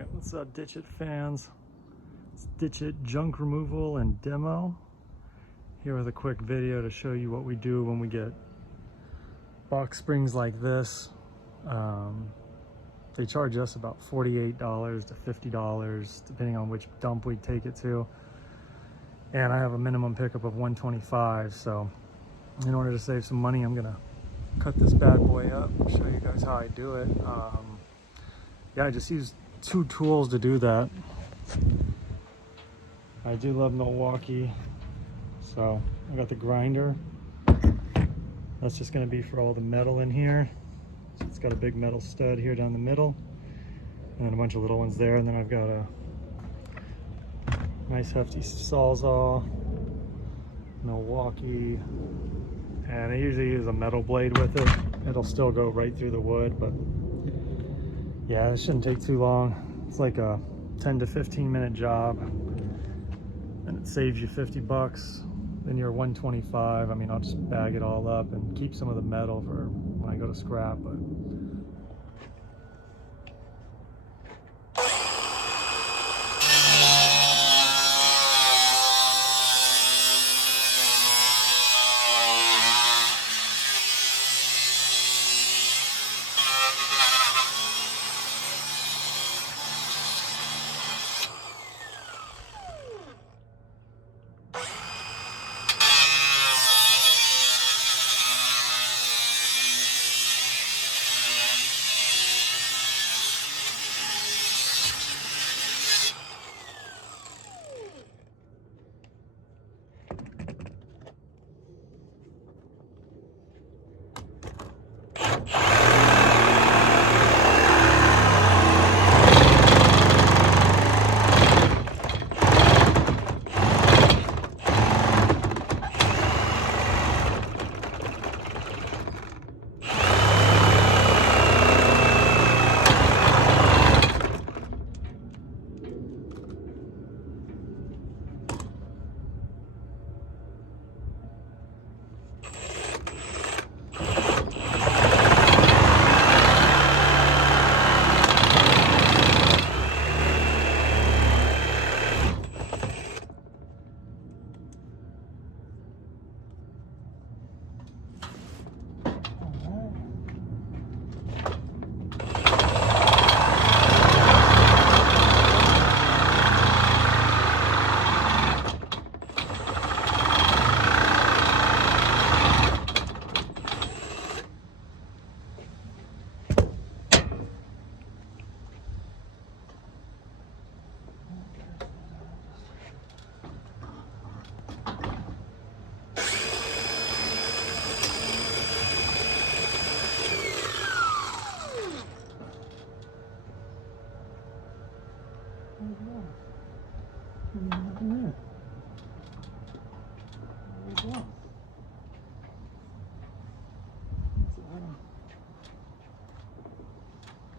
Alright, what's up, Ditch It fans? It's Ditch It junk removal and demo. Here with a quick video to show you what we do when we get box springs like this. They charge us about $48 to $50 depending on which dump we take it to. And I have a minimum pickup of $125, so in order to save some money, I'm gonna cut this bad boy up and show you guys how I do it. Yeah, I just use two tools to do that. I do love Milwaukee, so I got the grinder. That's just going to be for all the metal in here. So it's got a big metal stud here down the middle, and then a bunch of little ones there. And then I've got a nice hefty Sawzall, Milwaukee, and I usually use a metal blade with it. It'll still go right through the wood, but yeah, it shouldn't take too long. It's like a 10 to 15 minute job, and it saves you 50 bucks. Then you're 125. I mean, I'll just bag it all up and keep some of the metal for when I go to scrap, but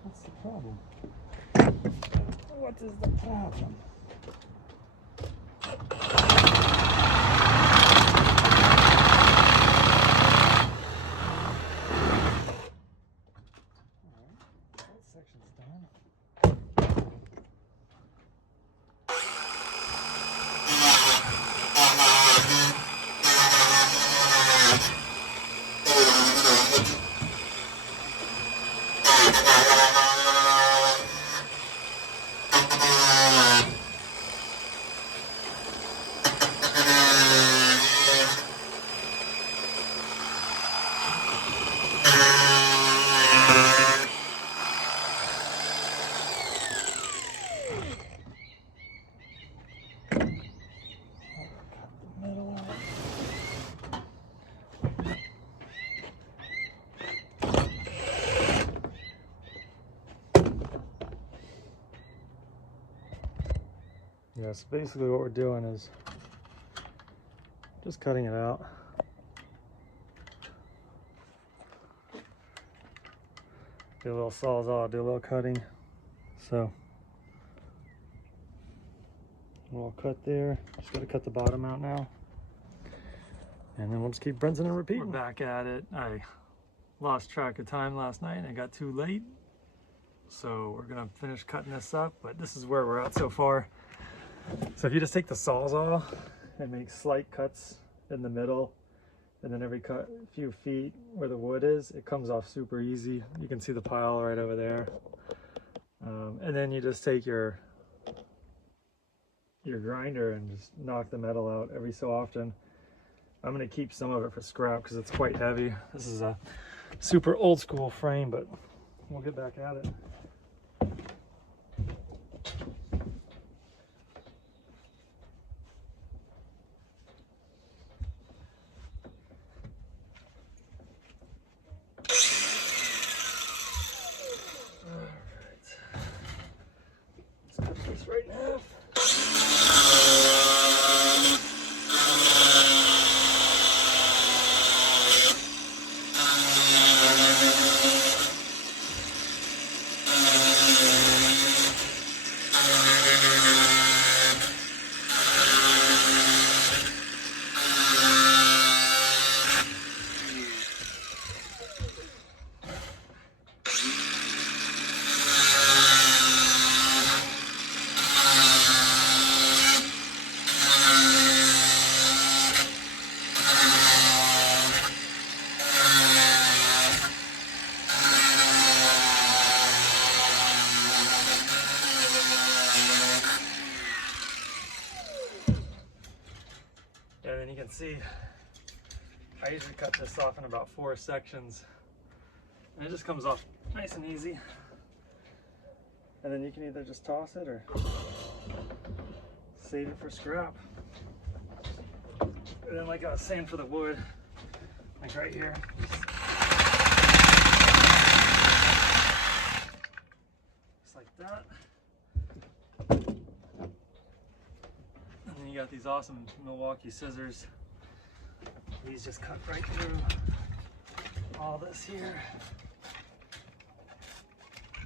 what's the problem? What is the problem? Alright, that section's done. Yeah, so basically what we're doing is just cutting it out. Do a little Sawzall, do a little cutting. So, a little cut there. Just gotta cut the bottom out now. And then we'll just keep rinsing and repeating. We're back at it. I lost track of time last night and I got too late. So we're gonna finish cutting this up, but this is where we're at so far. So if you just take the sawzall and make slight cuts in the middle, and then every few feet where the wood is, it comes off super easy. You can see the pile right over there. And then you just take your grinder and just knock the metal out every so often. I'm gonna keep some of it for scrap because it's quite heavy. This is a super old school frame, but we'll get back at it. Right now. And then you can see, I usually cut this off in about 4 sections. And it just comes off nice and easy. And then you can either just toss it or save it for scrap. And then like I was saying for the wood, like right here, just like that. And then you got these awesome Milwaukee scissors. These just cut right through all this here.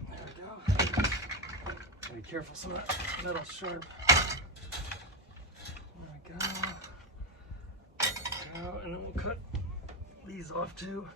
There we go. Be careful, some of that metal's sharp. There we go. And then we'll cut these off too.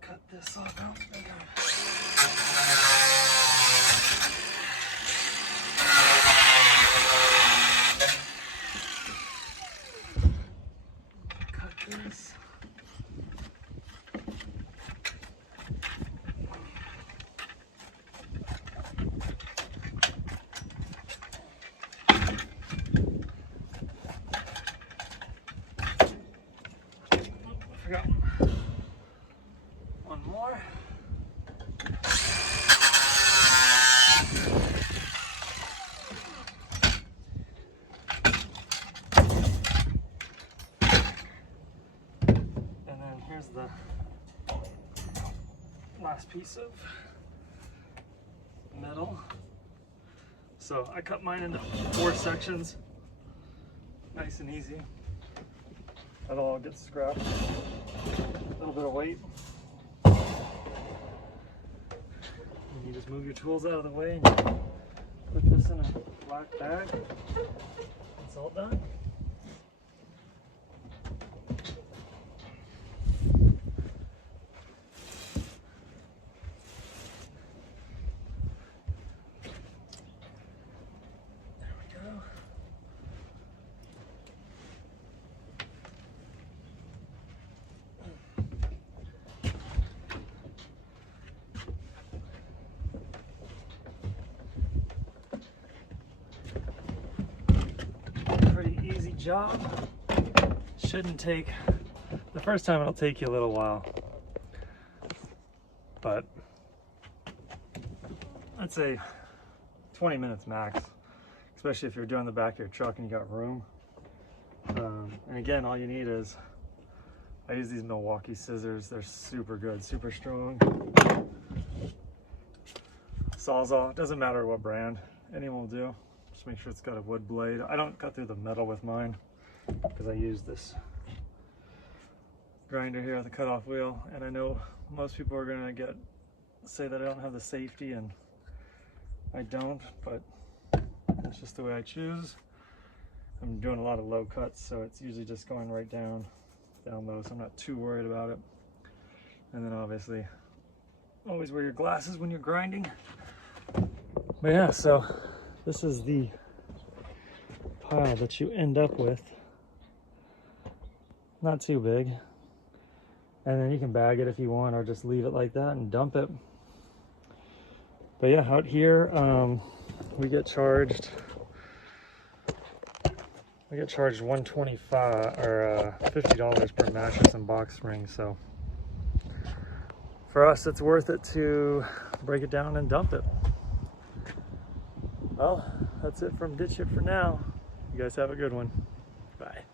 Cut this off out. Cut this. I forgot one more. And then here's the last piece of metal. So I cut mine into 4 sections, nice and easy. That'll all get scrapped. A little bit of weight. And you just move your tools out of the way and you put this in a black bag. It's all done. There we go. Pretty easy job. Shouldn't take, the first time it'll take you a little while, but I'd say 20 minutes max, especially if you're doing the back of your truck and you got room. And again, all you need is, I use these Milwaukee scissors. They're super good, super strong. Sawzall, doesn't matter what brand, anyone will do. Just make sure it's got a wood blade. I don't cut through the metal with mine because I use this grinder here with a cutoff wheel, and I know most people are gonna say that I don't have the safety, and I don't, but it's just the way I choose. I'm doing a lot of low cuts, so it's usually just going right down low, so I'm not too worried about it. And then obviously, always wear your glasses when you're grinding. But yeah, so this is the pile that you end up with. Not too big. And then you can bag it if you want, or just leave it like that and dump it. But yeah, out here, we get charged $125 or $50 per mattress and box spring. So for us, it's worth it to break it down and dump it. Well, that's it from Ditch It for now. You guys have a good one. Bye.